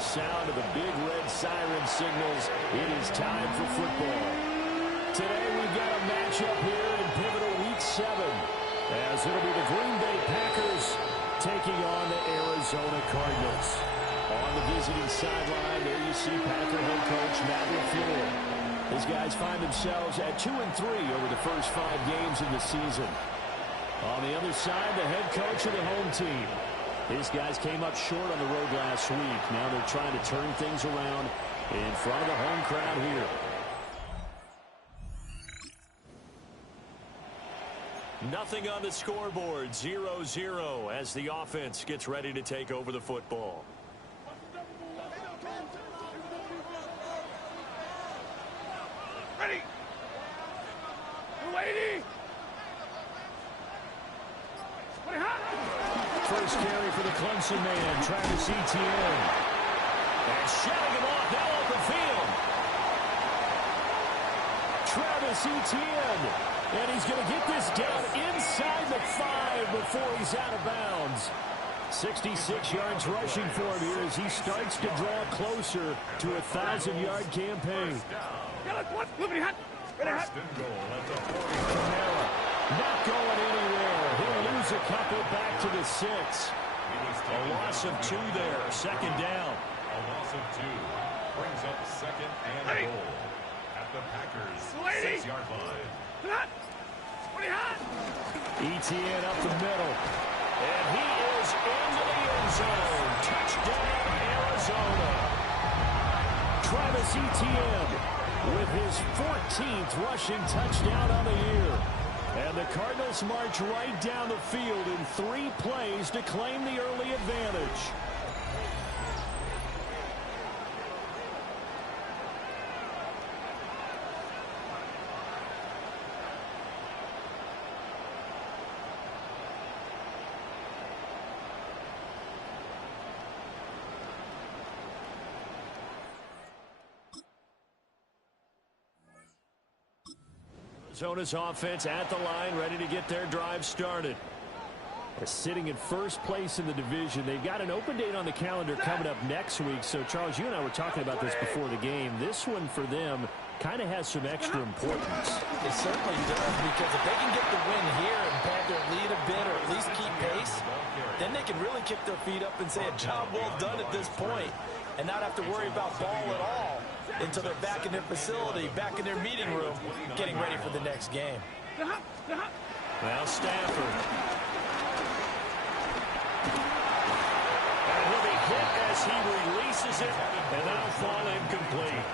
the sound of the big red siren signals, it is time for football. Today we've got a matchup here in pivotal Week 7, as it'll be the Green Bay Packers taking on the Arizona Cardinals. On the visiting sideline, there you see Packer head coach Matt LaFleur. These guys find themselves at 2-3 over the first 5 games of the season. On the other side, the head coach of the home team. These guys came up short on the road last week. Now they're trying to turn things around in front of the home crowd here. Nothing on the scoreboard, 0-0 as the offense gets ready to take over the football. Ready. Waiting. First carry for the Clemson man, Travis Etienne. And shutting him off now open field. Travis Etienne. And he's going to get this down inside the 5 before he's out of bounds. 66 yards rushing for him here as he starts to draw closer to a 1,000-yard campaign. First and goal at the 40. Kamara not going anywhere. He'll lose a couple back to the 6. A loss of 2 there. Second down. A loss of 2 brings up second and goal at the Packers' 6-yard line. Etienne up the middle. And he is into the end zone. Touchdown, Arizona. Travis Etienne with his 14th rushing touchdown on the year. And the Cardinals march right down the field in 3 plays to claim the early advantage. Arizona's offense at the line, ready to get their drive started. They're sitting in first place in the division. They've got an open date on the calendar coming up next week. So, Charles, you and I were talking about this before the game. This one for them kind of has some extra importance. It certainly does, because if they can get the win here and pad their lead a bit or at least keep pace, then they can really kick their feet up and say a job well done at this point and not have to worry about ball at all until they're back in their facility, back in their meeting room, getting ready for the next game. Now Stafford. And he'll be hit as he releases it, and that'll fall incomplete.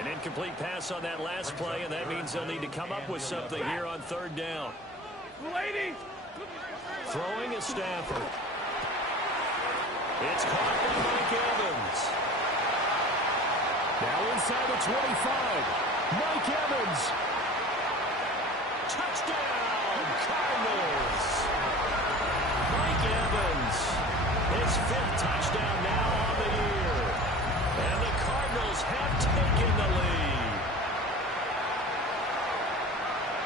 An incomplete pass on that last play, and that means they'll need to come up with something here on 3rd down. Throwing is Stafford. It's caught by Mike Evans. Now inside the 25. Mike Evans. Touchdown, Cardinals. Mike Evans. His 5th touchdown now on the year. And the Cardinals have taken the lead.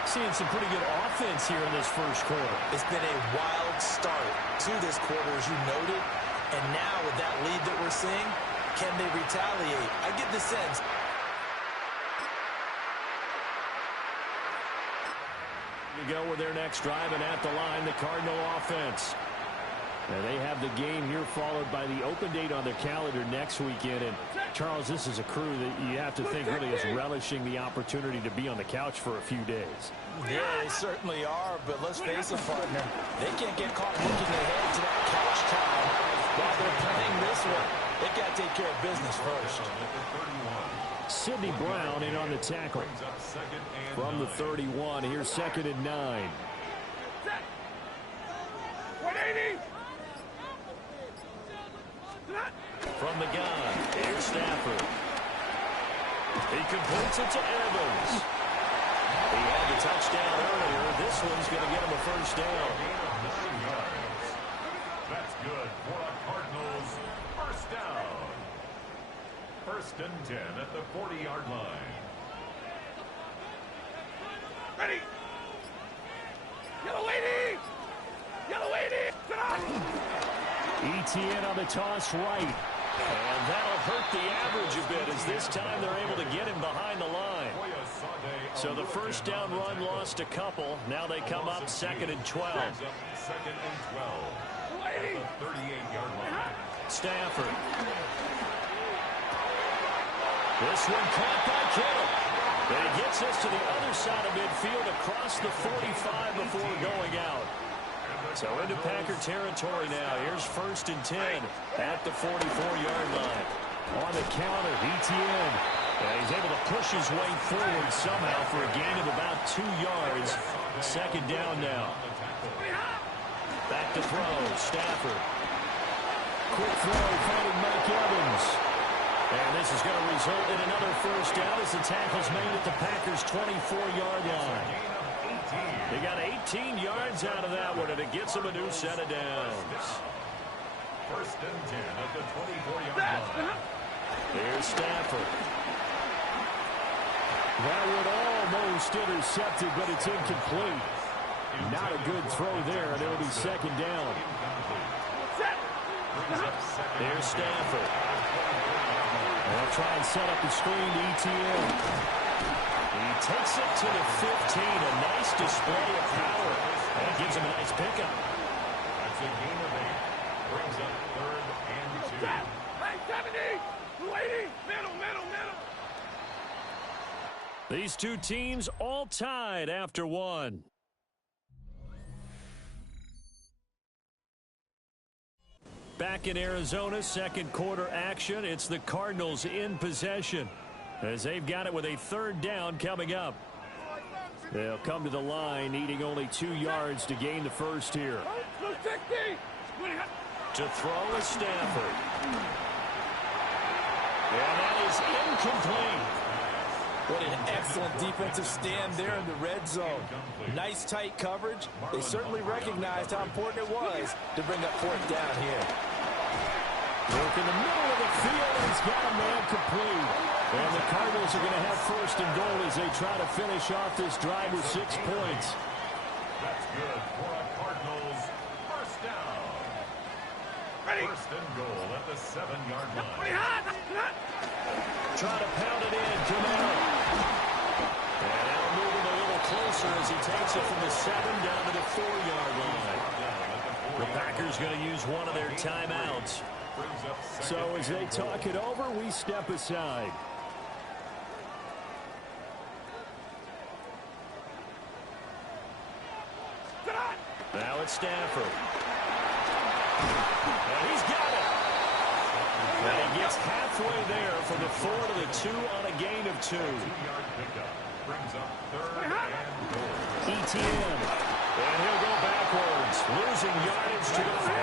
Seeing some pretty good offense here in this first quarter. It's been a wild start to this quarter, as you noted. And now with that lead that we're seeing, can they retaliate? I get the sense. To go with their next drive, and at the line, the Cardinal offense. And they have the game here followed by the open date on their calendar next weekend. And, Charles, this is a crew that you have to think really is relishing the opportunity to be on the couch for a few days. Yeah, they certainly are, but let's face it, partner. They can't get caught looking ahead to that couch time while they're playing this one. They got to take care of business first. Sidney Brown in on the tackle. From the 31, here's 2nd and 9. 180. From the gun, here's Stafford. He completes it to Evans. He had the touchdown earlier. This one's going to get him a 1st down. That's good for a Cardinals 1st down. 1st and 10 at the 40-yard line. Ready. Yellow 80. Yellow 80. Etienne on the toss right. And that'll hurt the average a bit as this time they're able to get him behind the line. So the first down run lost a couple. Now they come up 2nd and 12. Second and 12. At the 38-yard line. Stafford. This one caught by Kittle. And he gets us to the other side of midfield across the 45 before going out. So into Packer territory now. Here's 1st and 10 at the 44-yard line. On the counter, Etienne. And he's able to push his way forward somehow for a gain of about 2 yards. 2nd down now. Back to throw, Stafford. Quick throw, finding Mike Evans. And this is going to result in another first down as the tackle's made at the Packers' 24-yard line. They got 18 yards out of that one, and it gets them a new set of downs. 1st and 10 at the 24-yard line. Here's Stafford. That one almost intercepted, but it's incomplete. Not a good throw there, and it'll be 2nd down. There's Stafford. They'll try and set up the screen to Etienne. He takes it to the 15. A nice display of power. That gives him a nice pickup. That's a gain of 8. Brings up 3rd and 2. Hey, 70! 280! Middle! These two teams all tied after one. Back in Arizona, 2nd quarter action. It's the Cardinals in possession as they've got it with a 3rd down coming up. They'll come to the line needing only 2 yards to gain the first here. To throw is Stafford. And that is incomplete. What an excellent defensive stand there in the red zone. Nice tight coverage. They certainly recognized how important it was to bring up 4th down here. Look in the middle of the field, and he's got a man complete. And the Cardinals are going to have 1st and goal as they try to finish off this drive with 6 points. That's good for a Cardinals 1st down. Ready. 1st and goal at the 7-yard line. Try to pound it in, Camaro. And now moving a little closer as he takes it from the 7 down to the 4-yard line. The Packers going to use one of their timeouts. So as they talk it over, we step aside. Now it's Stafford. And he's got it. And he gets halfway there from the 4 to the 2 on a gain of 2. 2-yard pickup. Brings up 3rd and goal. Etienne. And he'll go backwards, losing yardage to the 5.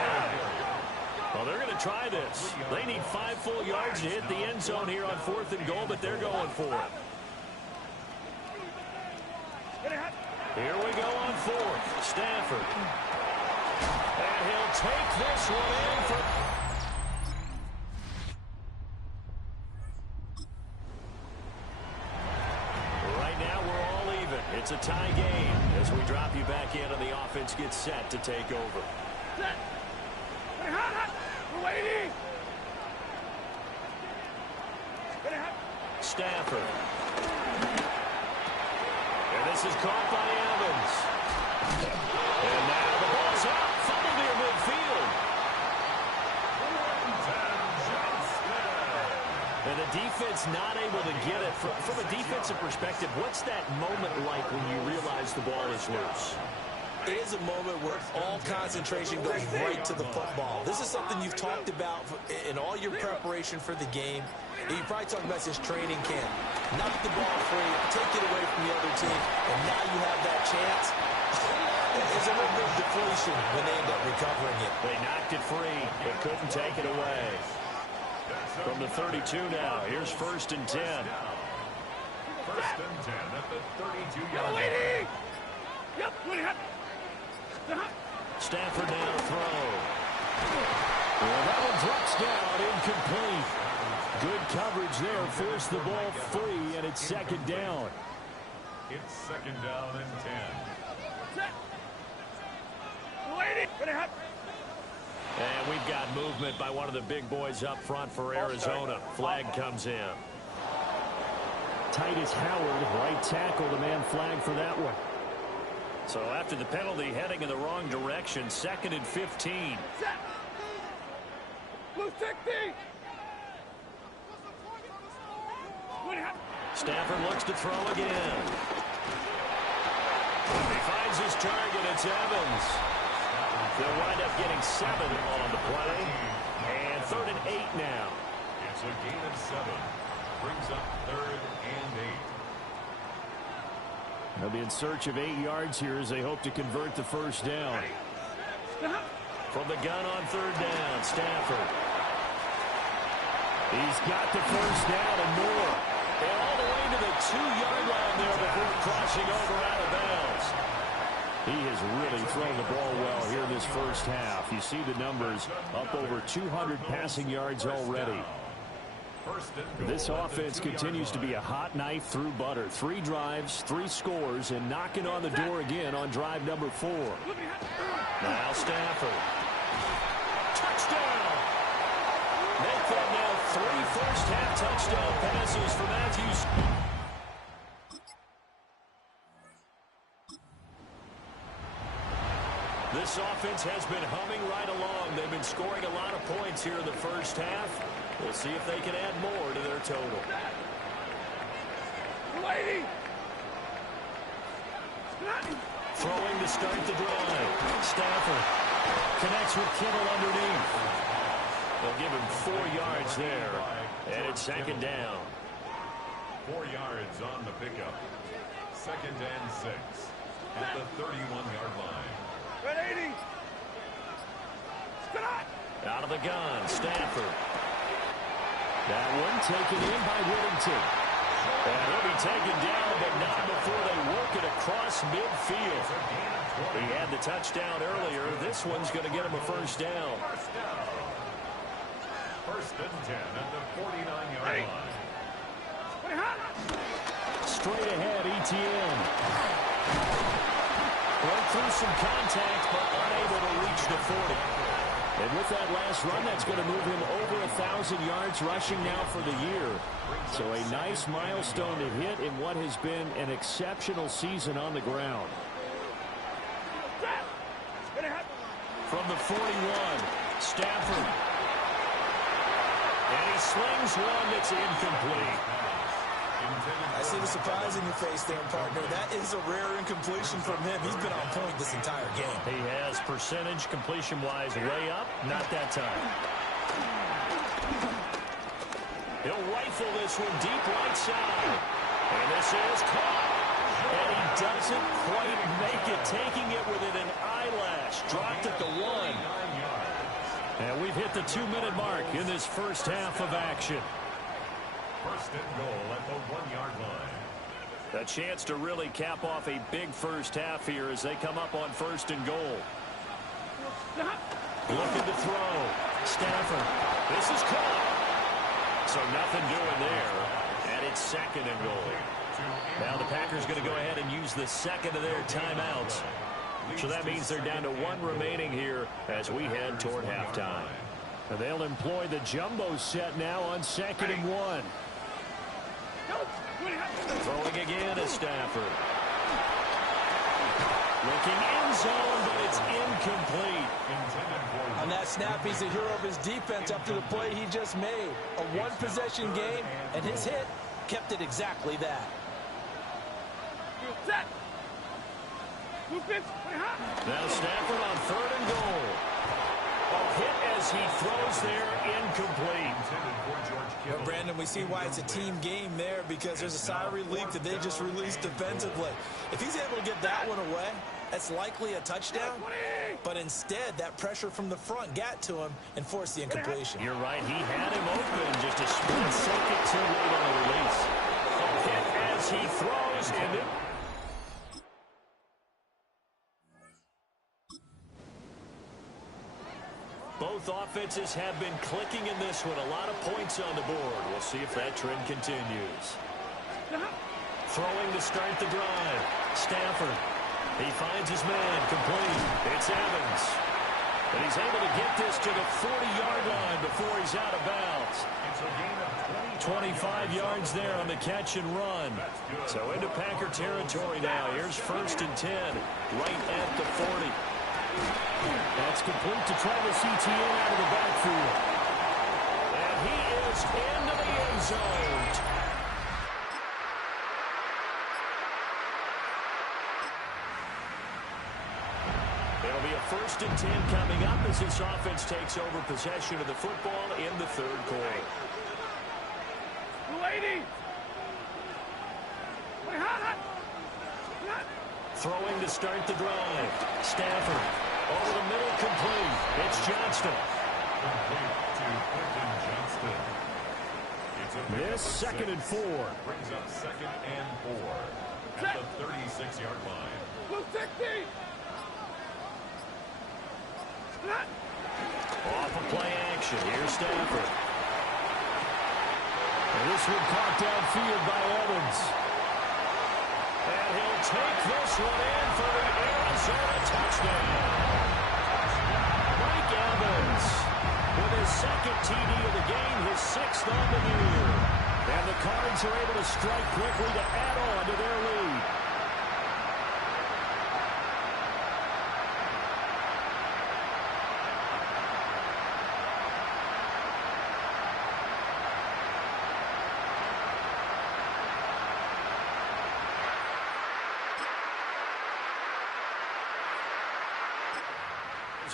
Well, they're going to try this. They need 5 full yards to hit the end zone here on 4th and goal, but they're going for it. Here we go on 4th. Stafford. And he'll take this one in for... Right now, we're all even. It's a tie game as we drop you back in and the offense gets set to take over. Stafford. And this is caught by Evans. And now the ball's out. Fumble near midfield. And the defense not able to get it. From a defensive perspective, what's that moment like when you realize the ball is loose? It is a moment where all concentration goes right to the football. This is something you've talked about in all your preparation for the game. You probably talked about since training camp. Knock the ball free, take it away from the other team, and now you have that chance. There's a little bit of deflation when they end up recovering it. They knocked it free, but couldn't take it away. From the 32 now, here's 1st and 10. 1st and 10 at the 32-yard line. Stafford now to throw. Well, that one drops down, incomplete. Good coverage there, forced the ball free, and it's 2nd down. It's 2nd down and 10. And we've got movement by one of the big boys up front for Arizona. Flag comes in. Titus Howard, right tackle, the man flag for that one. So after the penalty, heading in the wrong direction, 2nd and 15. Blue 60. Stafford looks to throw again. He finds his target. It's Evans. They'll wind up getting 7 on the play. And 3rd and 8 now. It's a gain of 7. Brings up 3rd and 8. They'll be in search of 8 yards here as they hope to convert the first down. From the gun on 3rd down, Stafford. He's got the first down and more. And all the way to the 2-yard line there before crossing over out of bounds. He has really thrown the ball well here in this first half. You see the numbers, up over 200 passing yards already. This offense continues to be a hot knife through butter. 3 drives, 3 scores, and knocking on the door again on drive number 4. Now Stafford. Touchdown! Make that now 3 first-half touchdown passes for Matthews. This offense has been humming right along. They've been scoring a lot of points here in the first half. We'll see if they can add more to their total. Throwing to start the drive. Stafford connects with Kittle underneath. They'll give him 4 yards there. And it's 2nd down. 4 yards on the pickup. 2nd and 6 at the 31-yard line. 180. Out of the gun, Stafford. That one taken in by Whittington. And he'll be taken down, but not before they work it across midfield. He had the touchdown earlier. This one's going to get him a first down. 1st and 10 at the 49-yard line. Straight ahead, Etienne. Broke through some contact, but unable to reach the 40. And with that last run, that's going to move him over 1,000 yards rushing now for the year. So a nice milestone to hit in what has been an exceptional season on the ground. From the 41, Stafford. And he slings one that's incomplete. I see the surprise in your face there, partner. That is a rare incompletion from him. He's been on point this entire game. He has percentage completion-wise way up. Not that time. He'll rifle this one deep right side. And this is caught. And he doesn't quite make it, taking it within an eyelash. Dropped at the 1. And we've hit the 2-minute mark in this first half of action. 1st and goal at the 1-yard line. A chance to really cap off a big first half here as they come up on 1st and goal. Looking to throw. Stafford. This is caught. So nothing doing there. And it's 2nd and goal. Now the Packers going to go ahead and use the 2nd of their timeouts. So that means they're down to 1 remaining here as we head toward halftime. And they'll employ the jumbo set now on 2nd and 1. Throwing again is Stafford. Looking end zone, but it's incomplete. On that snap, he's the hero of his defense after the play he just made. A one-possession game, and his hit kept it exactly that. Now Stafford on 3rd and goal. A hit as he throws there, incomplete. Well, Brandon, we see why it's a team game there, because there's a sigh of relief that they just released defensively. If he's able to get that one away, that's likely a touchdown. But instead, that pressure from the front got to him and forced the incompletion. You're right. He had him open, just a split second too late on the release. A hit as he throws, and it... Both offenses have been clicking in this one. A lot of points on the board. We'll see if that trend continues. Throwing to start the drive. Stafford. He finds his man. Complete. It's Evans. And he's able to get this to the 40-yard line before he's out of bounds. It's a gain of 25 yards there on the catch and run. So into Packer territory now. Here's 1st and 10, right at the 40. That's complete to Travis Etienne out of the backfield. And he is into the end zone. It'll be a 1st and 10 coming up as this offense takes over possession of the football in the 3rd quarter. Throwing to start the drive. Stafford over the middle, complete. It's Johnston. complete to Quentin Johnston. This 2nd and 4. Brings up 2nd and 4 at the 36-yard line. Blue 60. Off of play action. Here's Stafford. And this one caught downfield by Evans. And he'll take this one in for the Arizona touchdown. Mike Evans with his 2nd TD of the game, his 6th on the year. And the Cards are able to strike quickly to add on to their lead.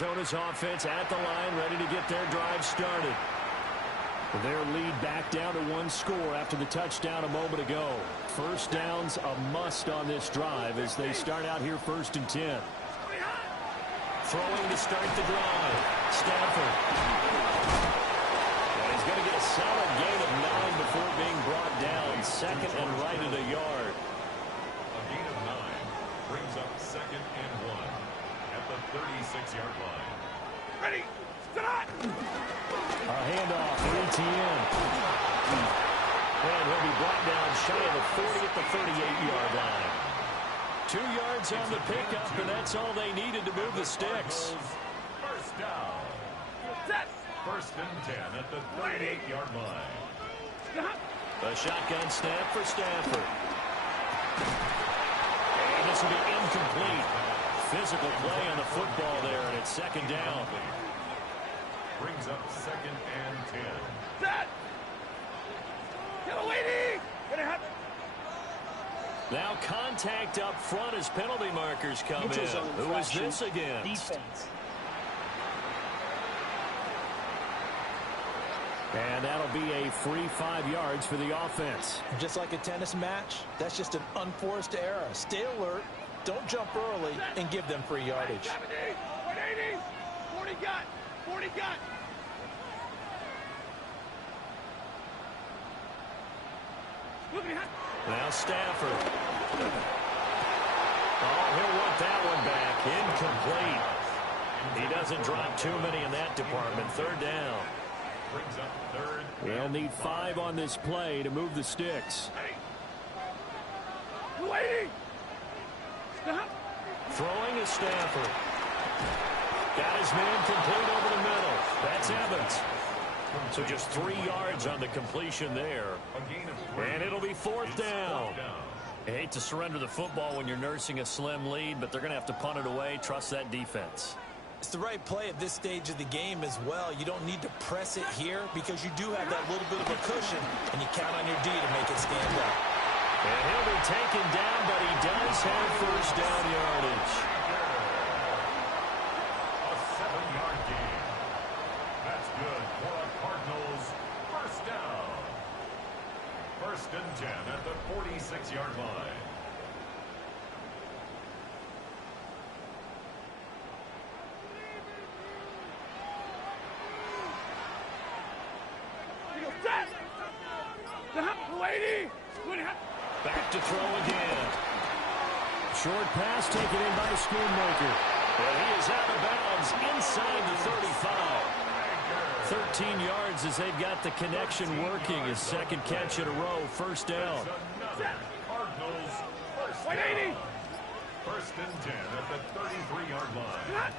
Arizona's offense at the line, ready to get their drive started. Their lead back down to 1 score after the touchdown a moment ago. 1st down's a must on this drive as they start out here 1st and 10. Throwing to start the drive. Stafford. And he's going to get a solid gain of 9 before being brought down. 2nd and right at a yard. A gain of 9 brings up 2nd and 1 at the 36-yard line. Ready, start! A handoff to Etienne. And he'll be brought down shy of the 40 at the 38-yard line. 2 yards on the pickup, and that's all they needed to move the sticks. First down. 1st and 10 at the 38-yard line. A shotgun snap for Stafford. And this will be incomplete. Physical play on the football there, and it's 2nd down. Brings up 2nd and 10. Set! Get a lady! Now contact up front as penalty markers come Neutral in. zone Who is infraction. this against? Defense. And that'll be a free 5 yards for the offense. Just like a tennis match, that's just an unforced error. Stay alert, don't jump early, and give them free yardage. 70, 180, 40 got, 40 got. Look at Now Stafford. Oh, he'll want that one back. Incomplete. He doesn't drop too many in that department. 3rd down. Brings up 3rd. They'll need 5 on this play to move the sticks. 280. Stop. Throwing is Stafford. Got his man complete over the middle. That's Evans. So just 3 yards on the completion there. A gain of 3. And it'll be 4th It's down. 4th down. I hate to surrender the football when you're nursing a slim lead, but they're going to have to punt it away. Trust that defense. It's the right play at this stage of the game as well. You don't need to press it here because you do have that little bit of a cushion, and you count on your D to make it stand up. And he'll be taken down, but he does have 1st down yardage. A 7-yard gain. That's good for a Cardinals 1st down. 1st and 10 at the 46-yard line. Set. Stop. 280. Back to throw again. Short pass taken in by Schoonmaker. And he is out of bounds inside the 35. 13 yards as they've got the connection working. His 2nd catch in a row. 1st down. Another Cardinals 1st 180. down. 1st and 10 at the 33-yard line.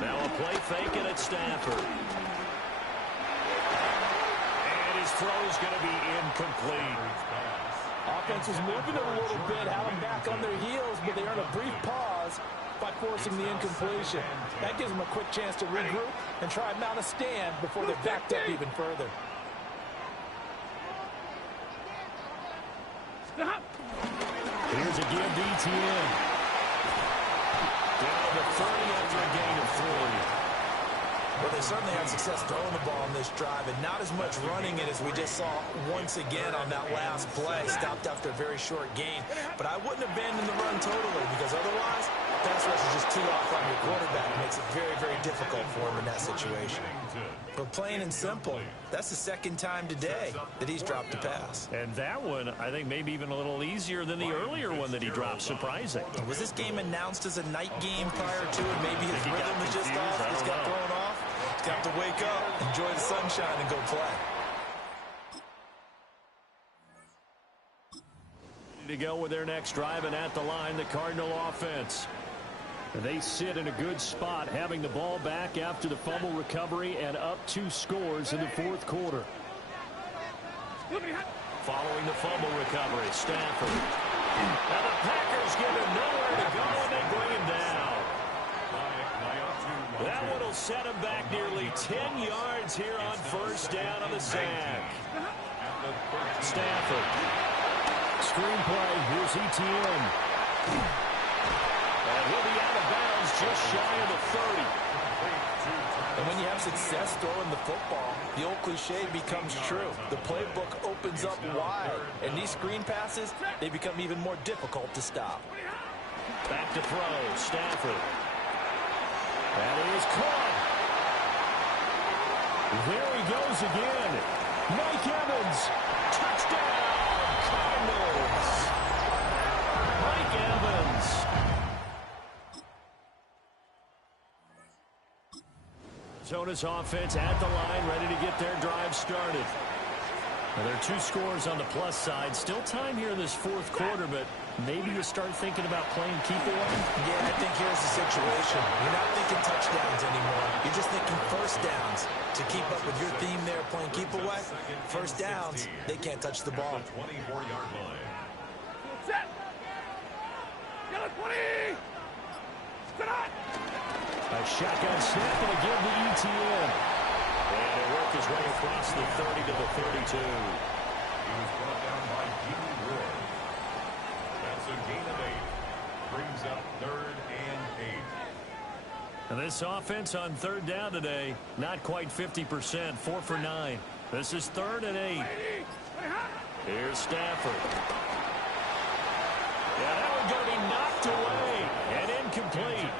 Now a play fake at Stafford. And his throw's going to be incomplete. Offense was moving it a little bit, had them back on their heels, but they earned a brief pause by forcing the incompletion. That gives them a quick chance to regroup and try and mount a stand before they're backed up even further. Stop. Here's a give to ETN. Down to 30 after a gain of 3. Well, they certainly had success throwing the ball on this drive, and not as much running it as we just saw once again on that last play. Stopped after a very short gain. But I wouldn't abandon the run totally, because otherwise, pass rush is just too off on your quarterback. It makes it very, very difficult for him in that situation. But plain and simple, that's the second time today that he's dropped a pass. And that one, I think, maybe even a little easier than the earlier one that he dropped. Surprising. Was this game announced as a night game prior to it? Maybe his rhythm is just off. He's got thrown off. He's got to wake up, enjoy the sunshine, and go play. To go with their next drive, and at the line, the Cardinal offense. They sit in a good spot, having the ball back after the fumble recovery and up 2 scores in the fourth quarter. Following the fumble recovery, Stafford. Now the Packers give him nowhere to go, and they bring him down. That one will set him back nearly 10 yards here on first down on the sack. Stafford. Screenplay, here's ETN. And he'll be out of bounds just shy of the 30. And when you have success throwing the football, the old cliche becomes true. The playbook opens up wide, and these screen passes, they become even more difficult to stop. Back to throw, Stafford. That is caught. There he goes again. Mike Evans, touchdown, Cardinals. Mike Evans. Arizona's offense at the line, ready to get their drive started. Now, there are 2 scores on the plus side. Still time here in this fourth quarter, but maybe you start thinking about playing keep away. Yeah, I think here's the situation. You're not thinking touchdowns anymore. You're just thinking first downs. To keep up with your theme there, playing keep away, first downs, they can't touch the ball. 24-yard line. Set. Yellow 20. Stop. A shotgun snap and a give to ETN. And it worked his way across the 30 to the 32. He was brought down by Jimmy Ward. That's a gain of 8. Brings up 3rd and 8. And this offense on 3rd down today, not quite 50%, 4 for 9. This is 3rd and 8. Here's Stafford. Yeah, that one's going to be knocked away and incomplete.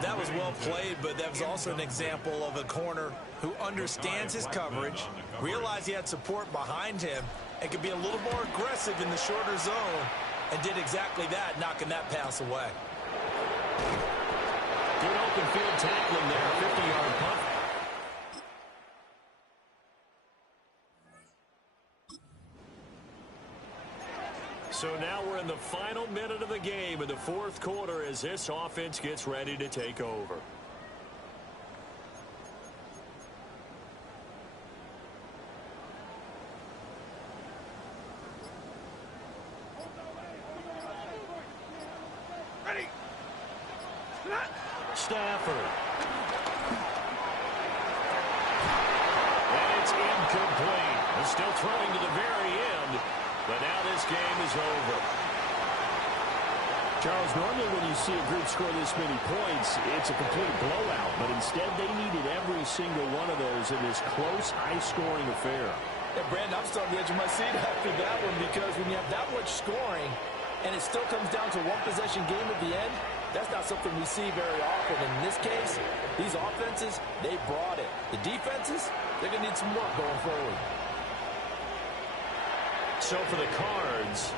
That was well played, but that was also an example of a corner who understands his coverage, realized he had support behind him, and could be a little more aggressive in the shorter zone, and did exactly that, knocking that pass away. Good open field tackling there, 50-yard punt. So now we're in the final minute of the game in the fourth quarter as this offense gets ready to take over. Ready. Stafford. And it's incomplete. He's still throwing to the very end. But now this game is over. Charles, normally when you see a group score this many points, it's a complete blowout. But instead, they needed every single one of those in this close, high-scoring affair. Yeah, Brandon, I'm still on the edge of my seat after that one, because when you have that much scoring and it still comes down to one possession game at the end, that's not something we see very often. And in this case, these offenses, they brought it. The defenses, they're going to need some work going forward. So for the Cards,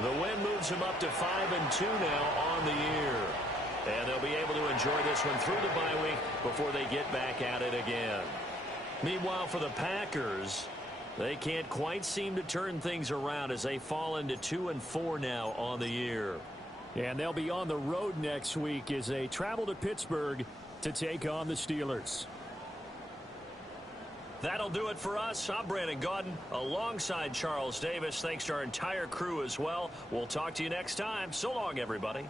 the win moves them up to 5-2 now on the year. And they'll be able to enjoy this one through the bye week before they get back at it again. Meanwhile, for the Packers, they can't quite seem to turn things around as they fall into 2-4 now on the year. And they'll be on the road next week as they travel to Pittsburgh to take on the Steelers. That'll do it for us. I'm Brandon Gaudin alongside Charles Davis. Thanks to our entire crew as well. We'll talk to you next time. So long, everybody.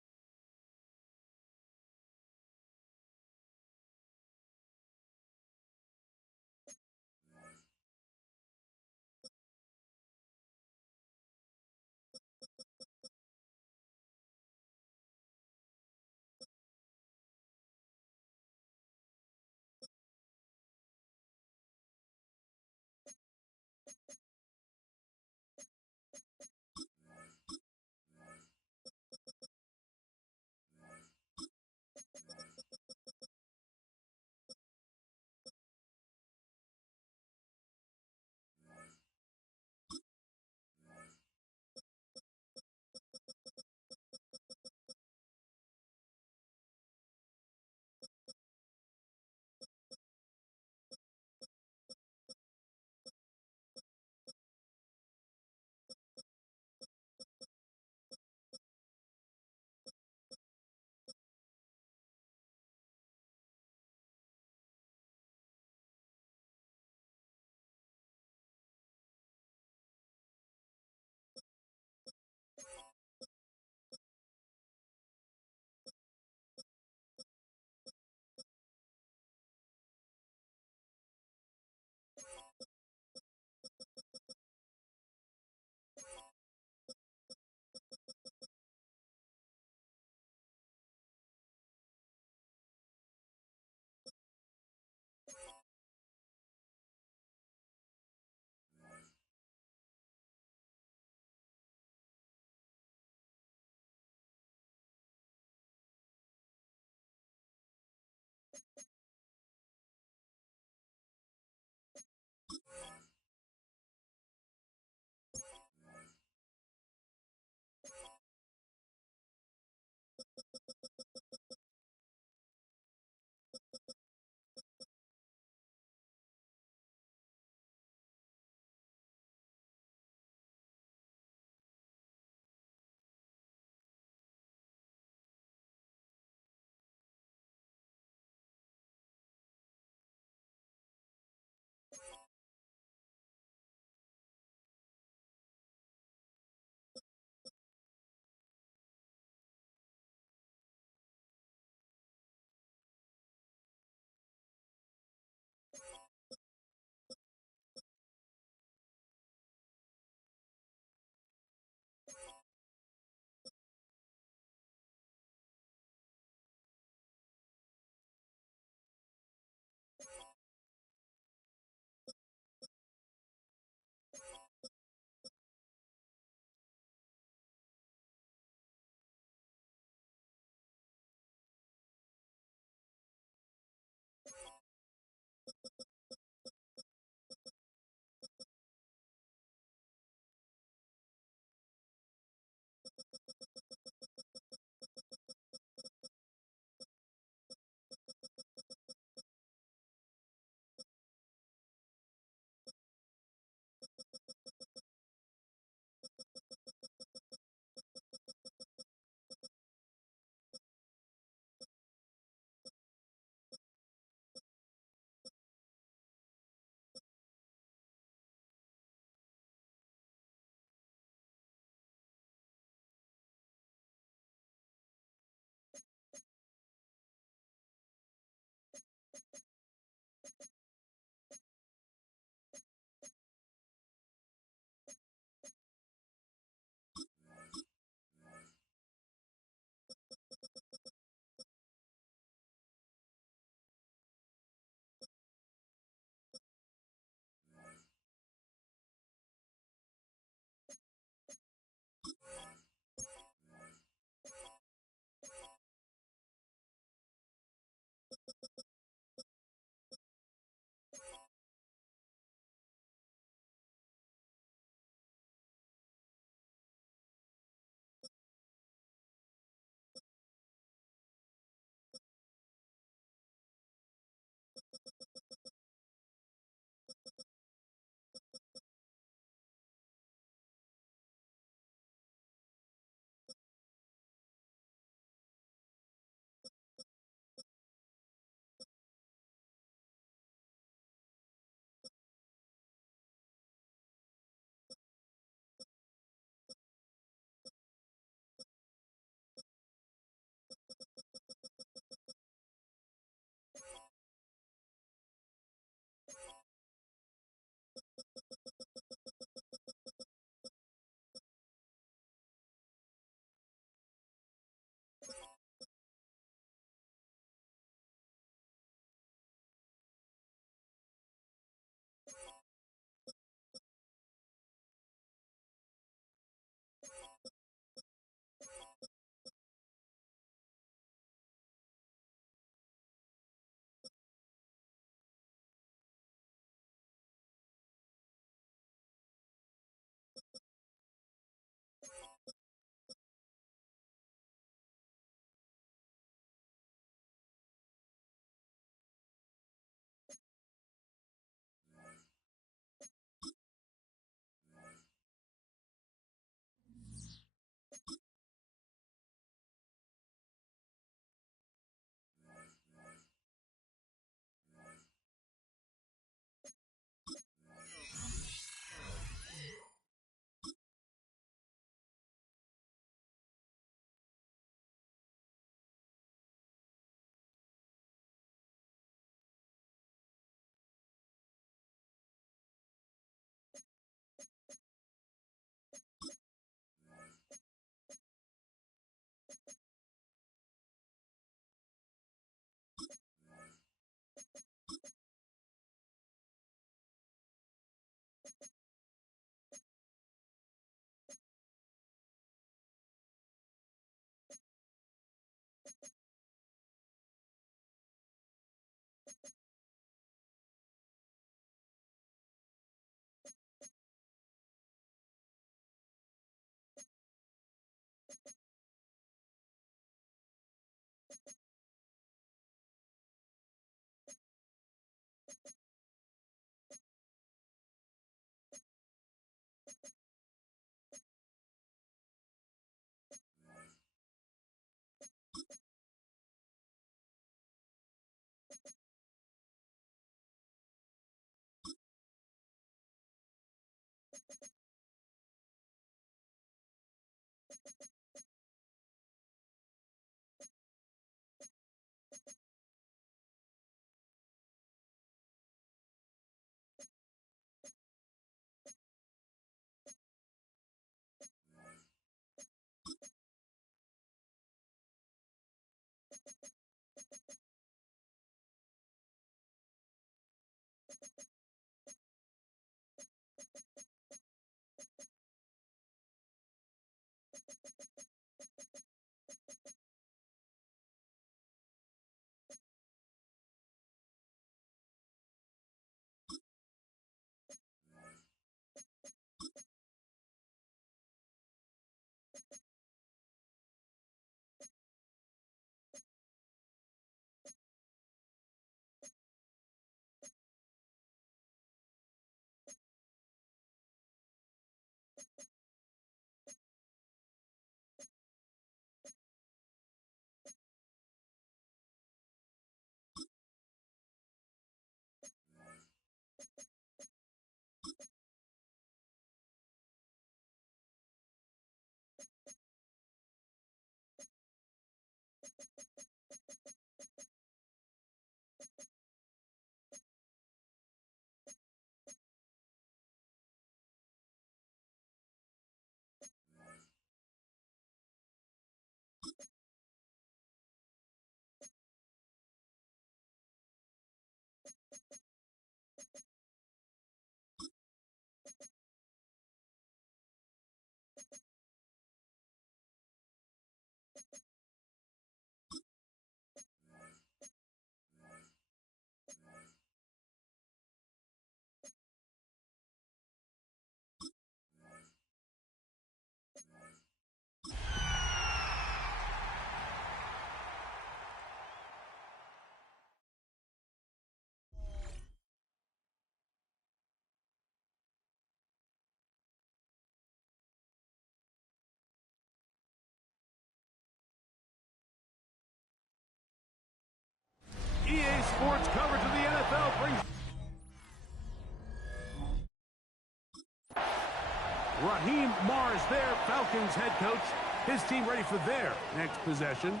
Raheem Morris there, Falcons head coach. His team ready for their next possession.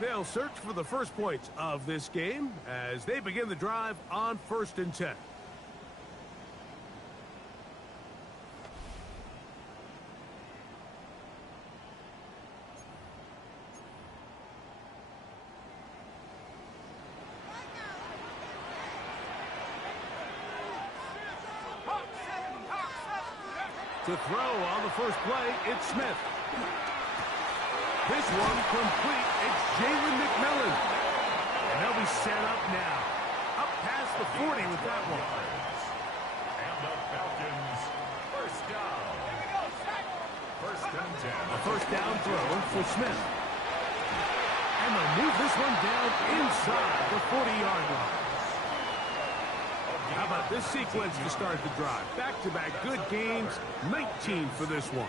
They'll search for the first points of this game as they begin the drive on 1st and 10. To throw on the first play, it's Smith. This one complete. It's Jalen McMillan. And they'll be set up now. Up past the 40 with that one. And the Falcons, first down. First and 10. A first down throw for Smith. And they'll move this one down inside the 40-yard line. How about this sequence to start the drive? Back-to-back good games, 19 for this one.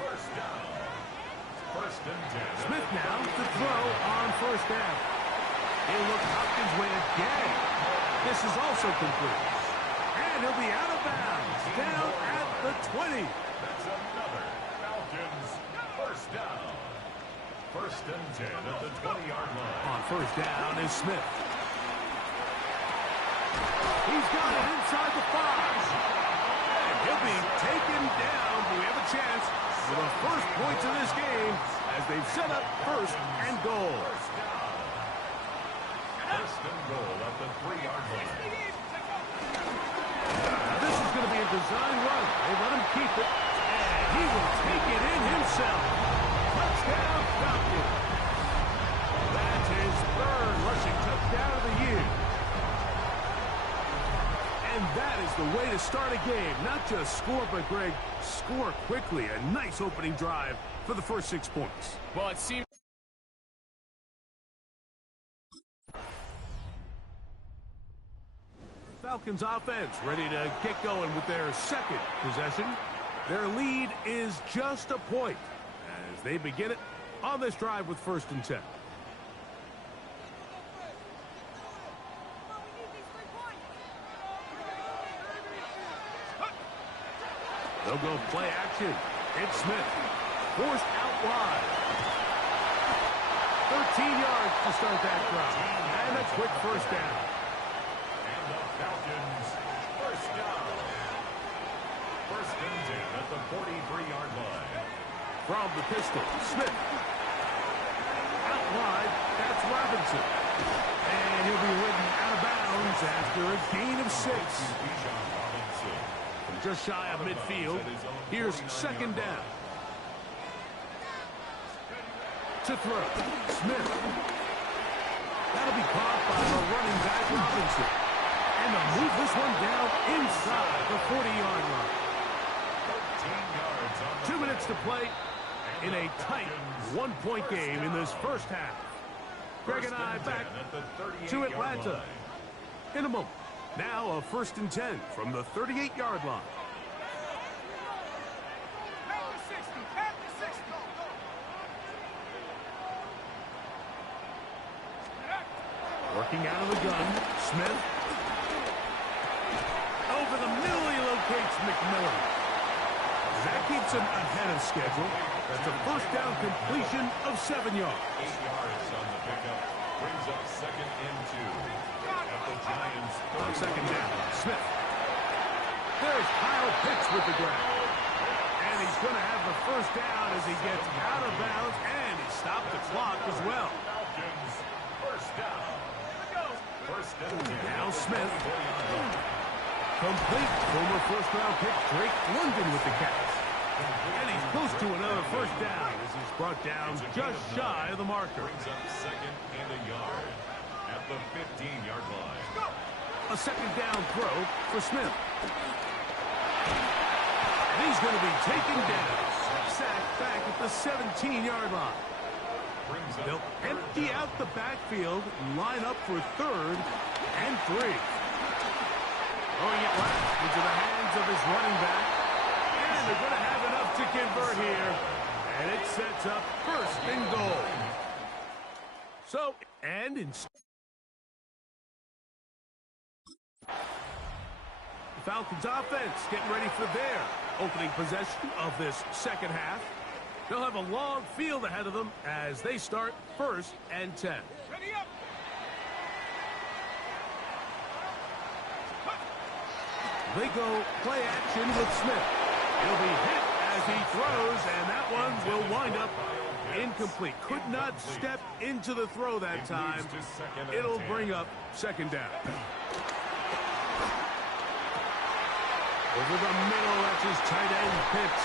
First and 10. Smith now to throw on first down. He'll look Hopkins' way again. This is also complete. And he'll be out of bounds, down at the 20. That's another Falcons first down. First and 10 at the 20-yard line. On first down is Smith. He's got it inside the 5. And he'll be taken down. We have a chance for the first points of this game as they've set up 1st and goal. First and goal at the 3-yard line. Now this is going to be a design run. They let him keep it. And he will take it in himself. Touchdown, Falcons. That's his 3rd rushing touchdown of the year. And that is the way to start a game. Not just score, but, Greg, score quickly. A nice opening drive for the first 6 points. Well, it seems... Falcons offense ready to get going with their 2nd possession. Their lead is just a point as they begin it on this drive with 1st and 10. They'll go play action. It's Smith. Forced out wide. 13 yards to start that drive. And a quick first down. And the Falcons first down. First and 10 at the 43-yard line. From the pistol, Smith. Out wide, that's Robinson. And he'll be ridden out of bounds after a gain of 6. Just shy of midfield. Here's 2nd down. To throw. Smith. That'll be caught by the running back Robinson. And they'll move this one down inside the 40-yard line. 2 minutes to play in a tight 1-point game in this first half. Greg and I back to Atlanta in a moment. Now a 1st and 10 from the 38-yard line. Working out of the gun, Smith. Over the middle, he locates McMillan. That keeps him ahead of schedule. That's a first down completion of 7 yards. 8 yards on the pickup. Brings up 2nd and 2. At the Giants' On 2nd down, Smith. There's Kyle Pitts with the grab. And he's going to have the first down as he gets out of bounds, and he stopped the clock as well. Falcons first down. First and 10. Now Smith. Complete. Former first-round pick Drake London with the catch. And he's close to another first down as he's brought down just shy of the marker. Brings up 2nd and a yard at the 15-yard line. A 2nd down throw for Smith. And he's going to be taken down. Sacked back at the 17-yard line. They'll empty out the backfield and line up for 3rd and 3. Throwing it left into the hands of his running back. And they're going to have enough to convert here. And it sets up 1st and goal. So, and in... The Falcons offense getting ready for their opening possession of this second half. They'll have a long field ahead of them as they start 1st and 10. Ready up. They go play action with Smith. He'll be hit as he throws, and that one will wind up incomplete. Could not step into the throw that time. It'll bring up 2nd down. Over the middle, that's his tight end pitch.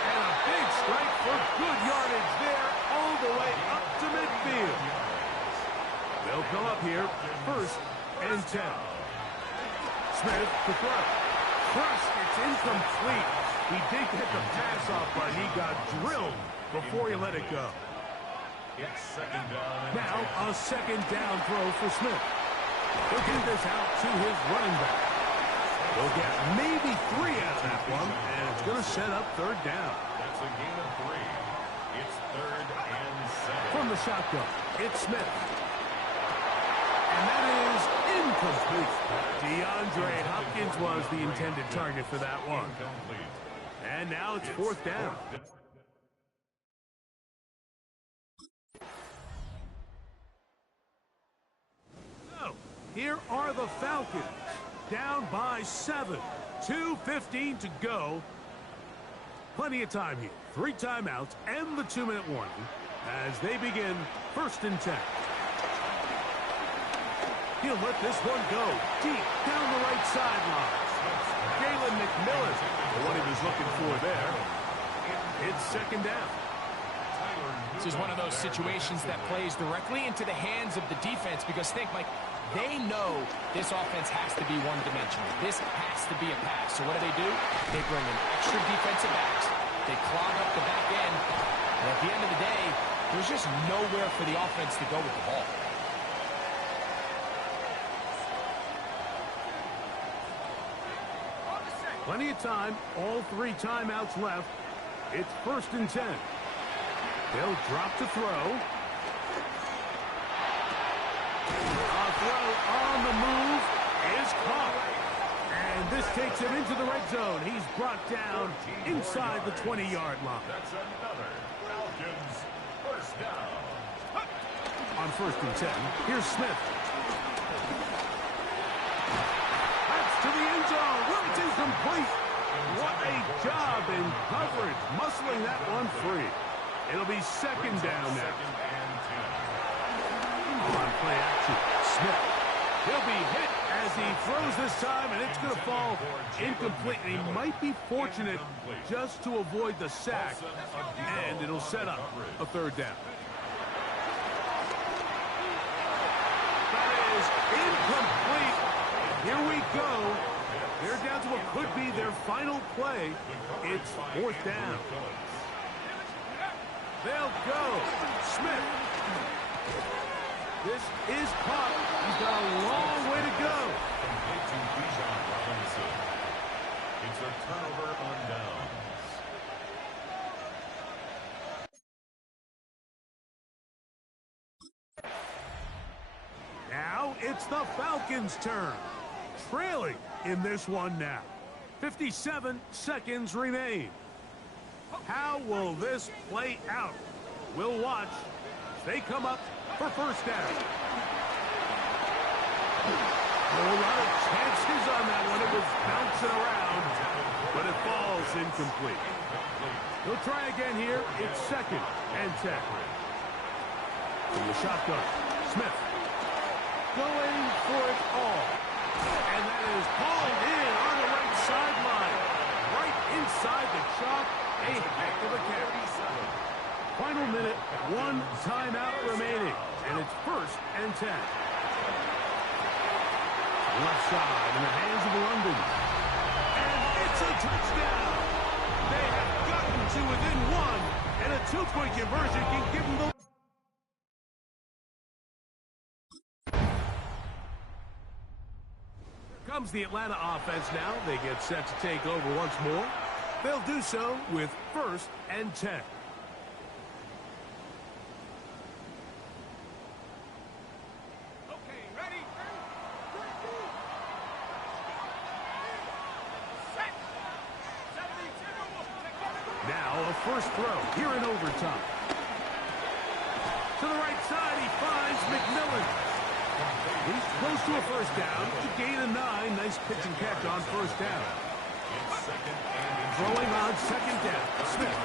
And a big strike for good yardage there all the way up to midfield. They'll come up here 1st and 10. Smith to throw. Crushed, it's incomplete. He did get the pass off, but he got drilled before he let it go. It's 2nd down. Now a 2nd down throw for Smith. He'll get this out to his running back. They'll get maybe 3 out of that one, and it's going to set up 3rd down. That's a gain of 3. It's 3rd and 7. From the shotgun, it's Smith. And that is incomplete. DeAndre Hopkins was the intended target for that one. And now it's 4th down. So, here are the Falcons. Down by 7. 2:15 to go. Plenty of time here. 3 timeouts and the 2-minute warning as they begin 1st and 10. He'll let this one go deep down the right sideline. Jalen McMillan, what he was looking for there. It's 2nd down. This is one of those situations that plays directly into the hands of the defense because think, Mike, they know this offense has to be one-dimensional. This has to be a pass. So what do? They bring in extra defensive backs. They clog up the back end. And at the end of the day, there's just nowhere for the offense to go with the ball. Plenty of time. All 3 timeouts left. It's 1st and 10. They'll drop to throw. A throw on the move is caught. And this takes him into the red zone. He's brought down inside the 20-yard line. That's another Falcons 1st down. On 1st and 10, here's Smith. That's to the end zone. Well, it's incomplete. What a job in coverage, muscling that one free. It'll be 2nd down now. On play action, Smith. He'll be hit as he throws this time, and it's going to fall incomplete. And he might be fortunate just to avoid the sack, and it'll set up a 3rd down. That is incomplete. Here we go. They're down to what could be their final play. It's 4th down. They'll go. Smith. This is caught. He's got a long way to go. It's a turnover on downs. Now it's the Falcons' turn. Trailing in this one now. 57 seconds remain. How will this play out? We'll watch. They come up for 1st down. A lot of chances on that one. It was bouncing around, but it falls incomplete. He'll try again here. It's 2nd and 10. From the shotgun, Smith going for it all. And that is hauled in on the right sideline. Right inside the chalk. A heck of a carry. Final minute, 1 timeout remaining. And it's 1st and 10. Left side in the hands of London. And it's a touchdown. They have gotten to within 1. And a 2-point conversion can give them the... Here comes the Atlanta offense now. They get set to take over once more. They'll do so with 1st and 10. Okay, ready? Set. 7 first throw here in overtime. To the right side, he finds McMillan. He's close to a first down to gain a 9. Nice pitch and catch on first down. Throwing on second down, Smith.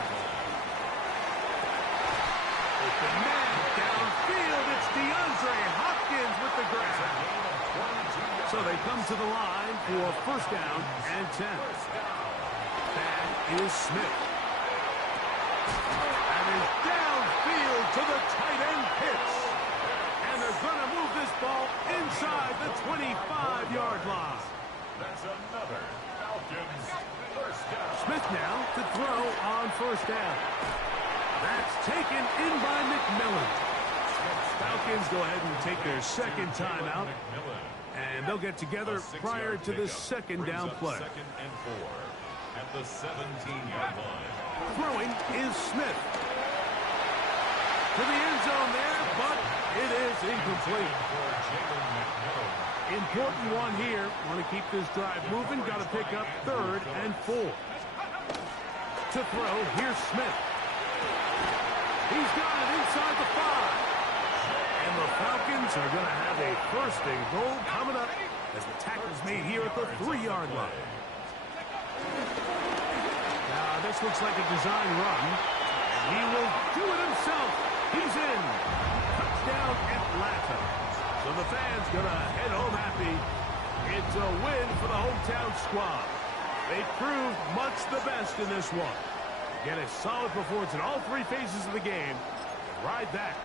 Open man downfield. It's DeAndre Hopkins with the grab. So they come to the line for first down and 10. That is Smith. And is downfield to the tight end pitch. And they're going to move this ball inside the 25-yard line. That's another Falcons first down. Smith now to throw on first down. That's taken in by McMillan. Falcons go ahead and take their second timeout. And they'll get together prior to this second down play. Second and 4 at the 17-yard line. Throwing is Smith. To the end zone there, but it is incomplete. Important one here. Want to keep this drive moving. Got to pick up third and 4. To throw, here's Smith. He's got it inside the 5. And the Falcons are going to have a first and goal coming up as the tackle's made here at the 3-yard line. Now, this looks like a design run. He will do it himself. He's in. Touchdown, Atlanta. So the fans going to head home happy. It's a win for the hometown squad. They proved much the best in this one. Get a solid performance in all 3 phases of the game. And ride that.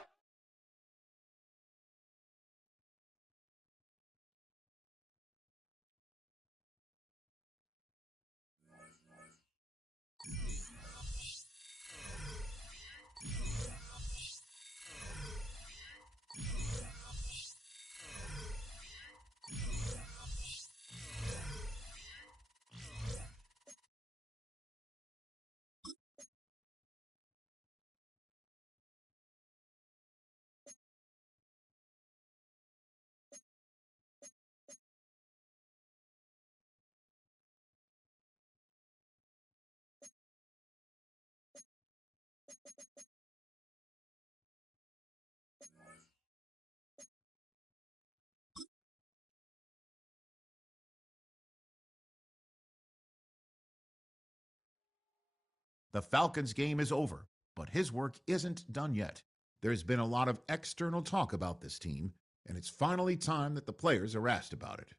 The Falcons game is over, but his work isn't done yet. There's been a lot of external talk about this team, and it's finally time that the players are asked about it.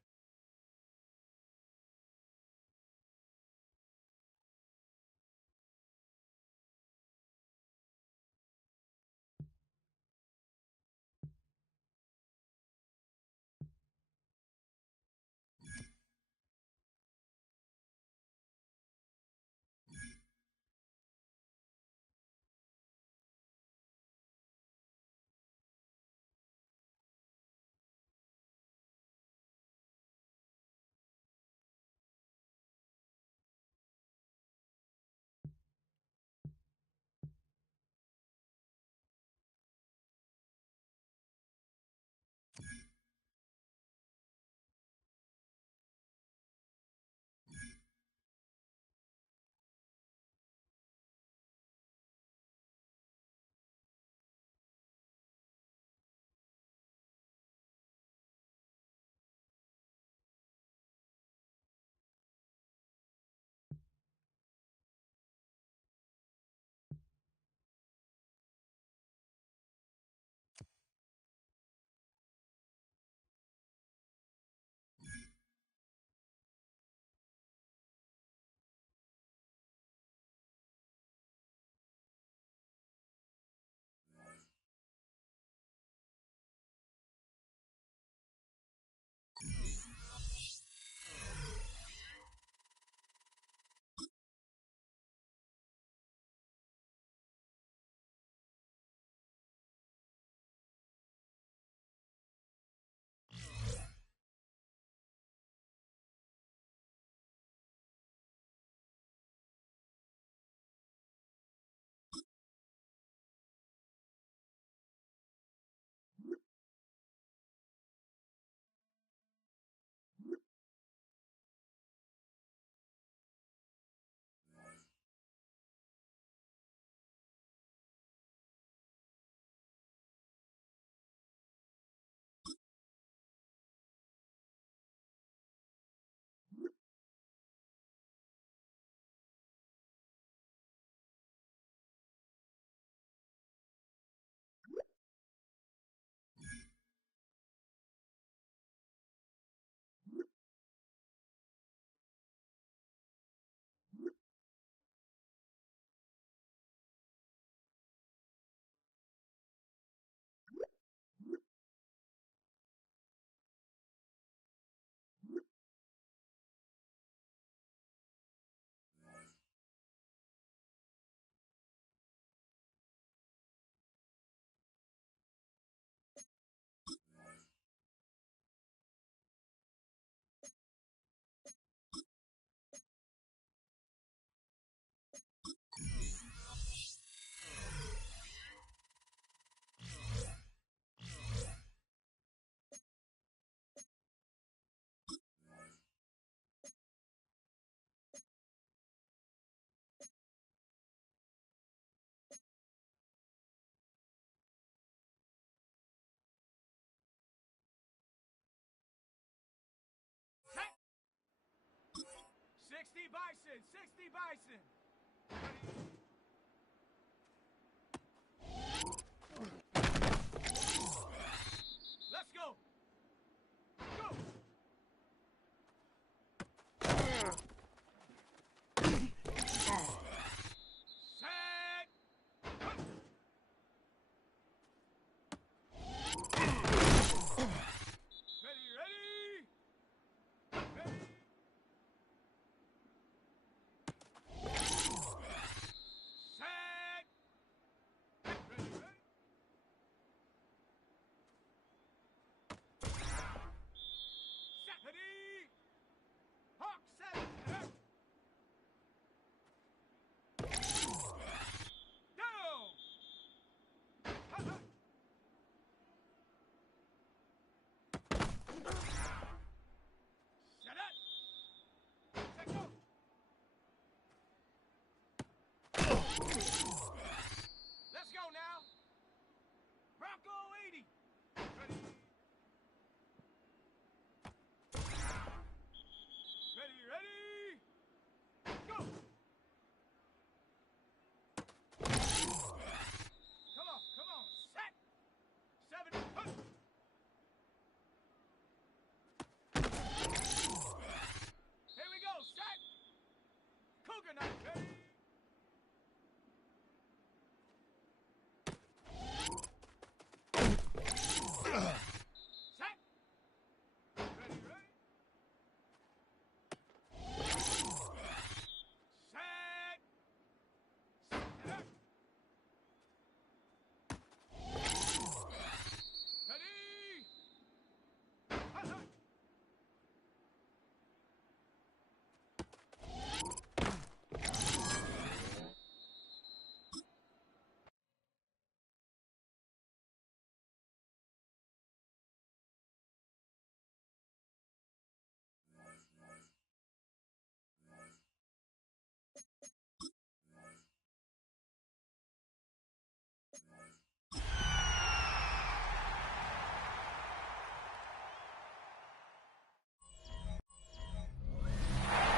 Bison, 60 Bison. Let's go. Go. Set. Ready, ready. Ready. Set. Ready, ready. Set. Ready. Hawk, set. Down. Ha-ha. Set up. Set go. Let's go now. Bronco 80. Ready. Ready, ready. Go. Come on. Set. 7. Hunt. Here we go. Set. Cougar knife. Ready. Set. Ready, ready. Set. Set. Ready. Hut, hut.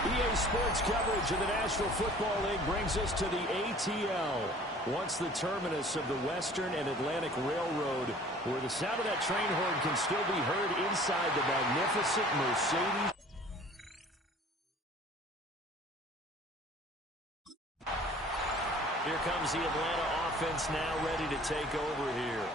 EA Sports coverage of the National Football League brings us to the ATL. Once the terminus of the Western and Atlantic Railroad, where the sound of that train horn can still be heard inside the magnificent Mercedes. Here comes the Atlanta offense now ready to take over here.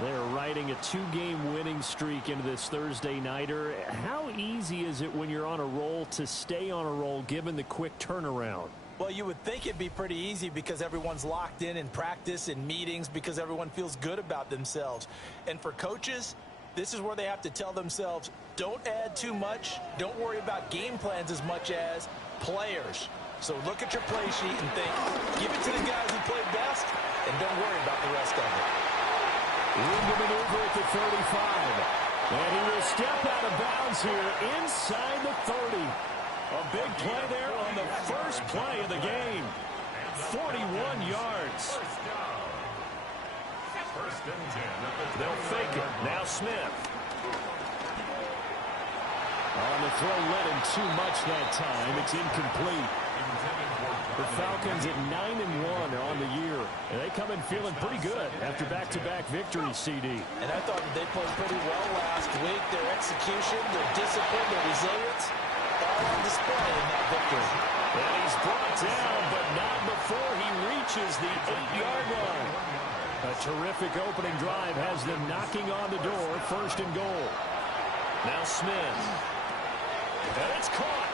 They're riding a 2-game winning streak into this Thursday nighter. How easy is it when you're on a roll to stay on a roll given the quick turnaround? Well, you would think it'd be pretty easy because everyone's locked in practice and meetings because everyone feels good about themselves. And for coaches, this is where they have to tell themselves, don't add too much. Don't worry about game plans as much as players. So look at your play sheet and think, give it to the guys who played best and don't worry about the rest of it. Room to maneuver at the 35. And he will step out of bounds here inside the 30. A big play there on the first play of the game. 41 yards. They'll fake it. Now Smith. On the throw, led him too much that time. It's incomplete. The Falcons at 9-1 on the year. And they come in feeling pretty good after back-to-back victories, CD. And I thought they played pretty well last week. Their execution, their discipline, their resilience, all on display in that victory. And he's brought down, but not before he reaches the 8-yard line. A terrific opening drive has them knocking on the door, 1st and goal. Now Smith. And it's caught.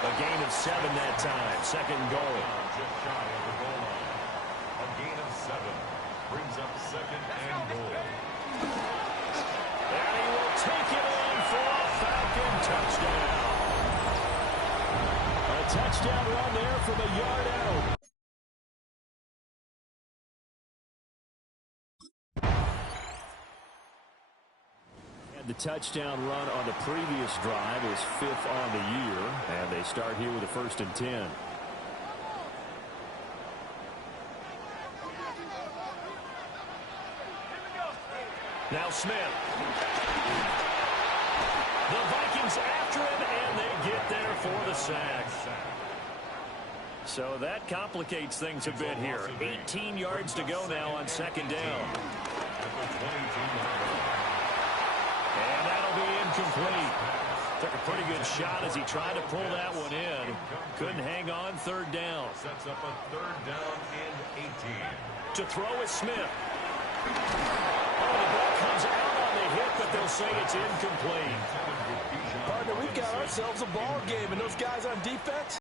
A gain of 7 that time. 2nd goal. Just shy of the goal line. A gain of 7 brings up 2nd and goal. And he will take it in for a Falcon touchdown. A touchdown run there from a yard out. The touchdown run on the previous drive is 5th on the year, and they start here with a 1st and 10. Now Smith. The Vikings after him, and they get there for the sack. So that complicates things a bit here. 18 yards to go now on second down. And that'll be incomplete. Took a pretty good shot as he tried to pull that one in. Couldn't hang on. Third down. Sets up a third down and 18. To throw is Smith. Oh, the ball comes out on the hit, but they'll say it's incomplete. Partner, we've got ourselves a ball game, and those guys on defense,